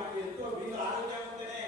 మనకి ఎంతో వీళ్ళు ఆరోగ్యం ఉంటేనే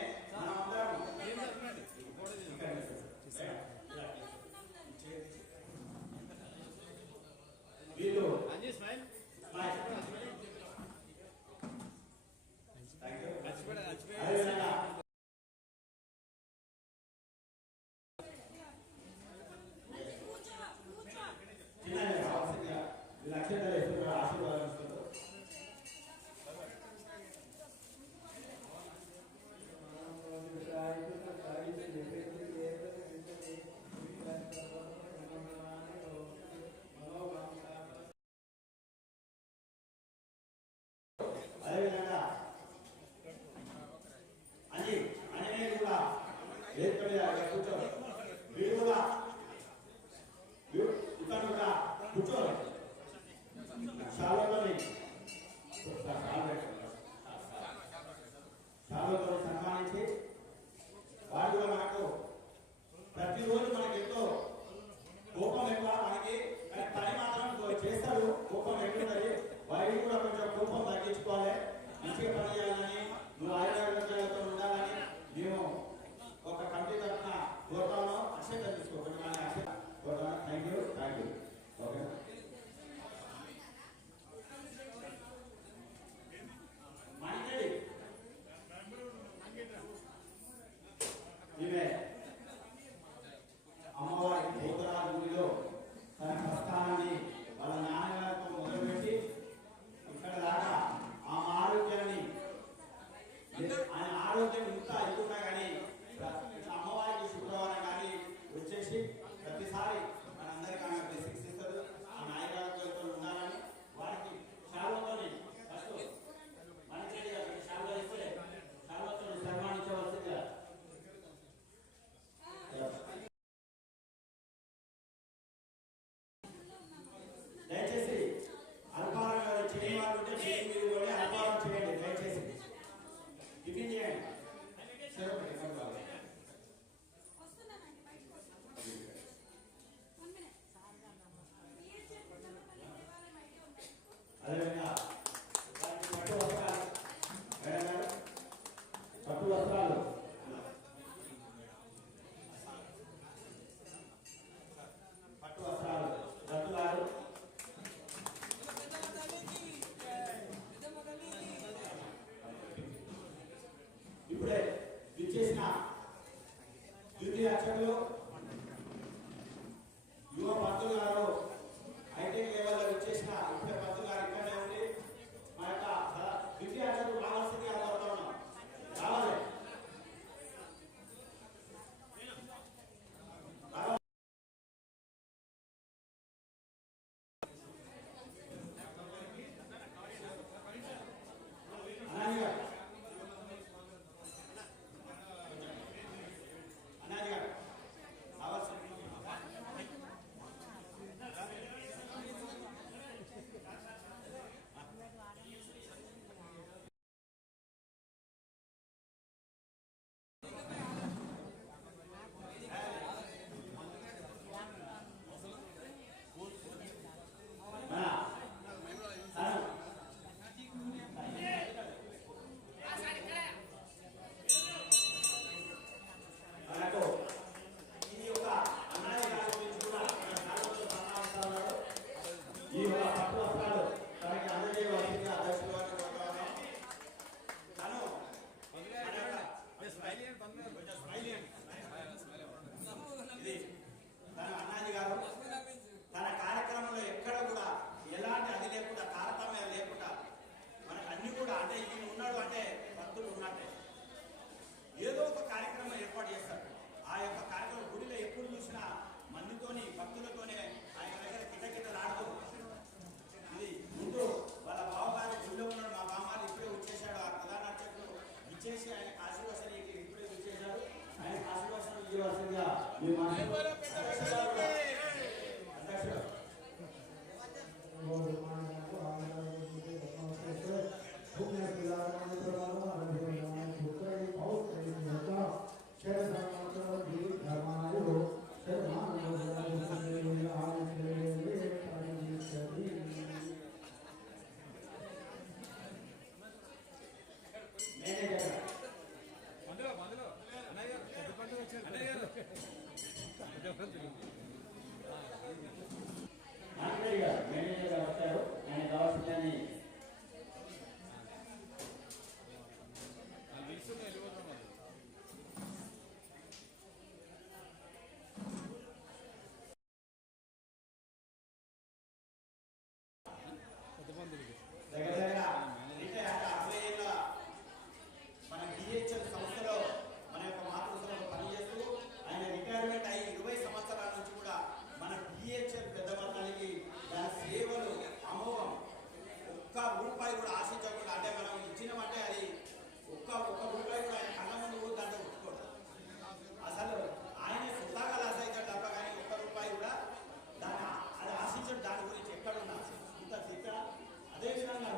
Yeah.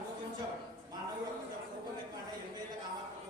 అనుభవించాం మా అన్నయ్య చెప్పకుండా ఎనభై ఏళ్ళకి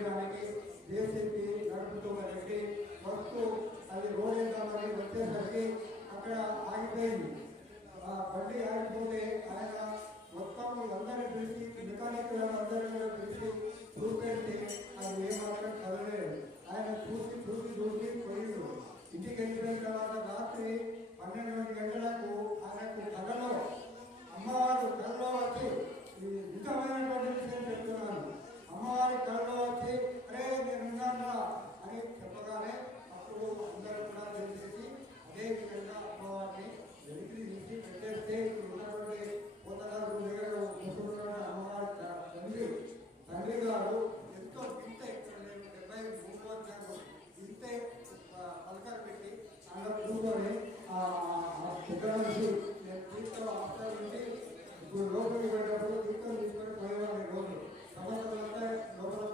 చేయడానికి జేసీపీ నడుపుతూ వెళ్ళి వర్క్ అది రోడ్ వచ్చేసరికి అక్కడ ఆగిపోయింది. ఆ బండి ఆగిపోతే ఆయన మొత్తం అందరినీ పిలిచి మెకానిక్ అందరినీ పిలిచి చూపెట్టి అది ఏమాత్రం కదలేదు ఆయన చూసి చూసి చూసి పోయిండు. ఇంటికి వెళ్ళిపోయిన తర్వాత రాత్రి పన్నెండు గంటలకు ఇప్పుడు లోపలికి వెళ్ళినప్పుడు మీతో తీసుకొని పోయేవాడు రోజులు సంవత్సరాలంతా లోపల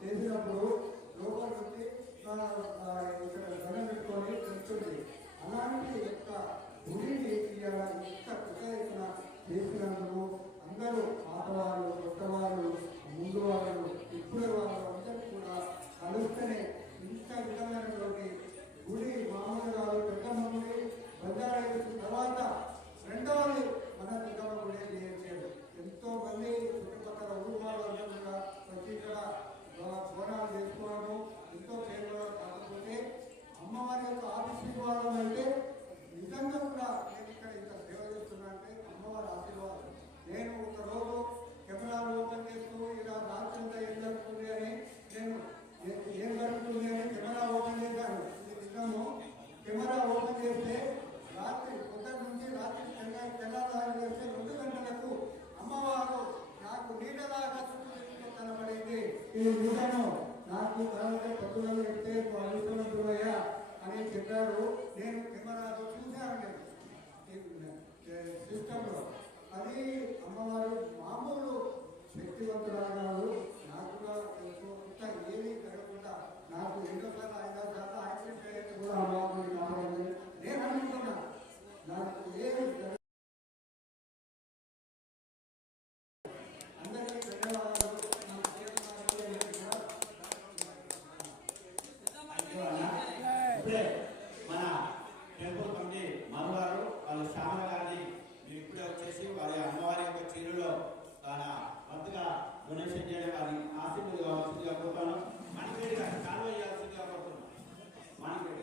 చేసినప్పుడు లోపల నుండి ఇక్కడ ధనం పెట్టుకొని తెచ్చుంది అలాంటి యొక్క గుడిని ఇవాళ అందరూ పాతవాళ్ళు కొత్తవాళ్ళు ముందు వాళ్ళు ఇప్పుడు ఇంత విధమైనటువంటి గుడి మామూలు కాదు. పెద్ద తర్వాత రెండవది మన పిల్లలు కూడా చేయడం ఎంతో మంది చుట్టుపక్కల ఊరు చెప్పాను. నాకు తర్వాత కొత్తగా చెప్తే అడుగుతున్నట్టువయ్యా అని చెప్పాడు నేను కెమెరాతో చూశాను నేను. సిస్టంలో. అది అమ్మవారి మామూలు శక్తివంతురాగా వాళ్ళ శ్యామ గారిని మీరు ఇప్పుడే వచ్చేసి వారి అమ్మవారి యొక్క చీరలో తన వంతుగా డొనేషన్ చేయడం వారి ఆశీర్వదిగా వచ్చిందిగా కోరుతాను మనకి కాలువ చేయాల్సిందిగా కోరుతున్నాను మనకి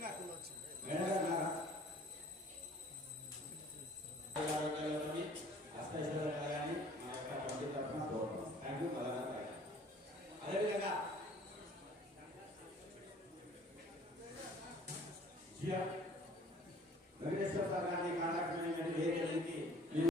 మేఘ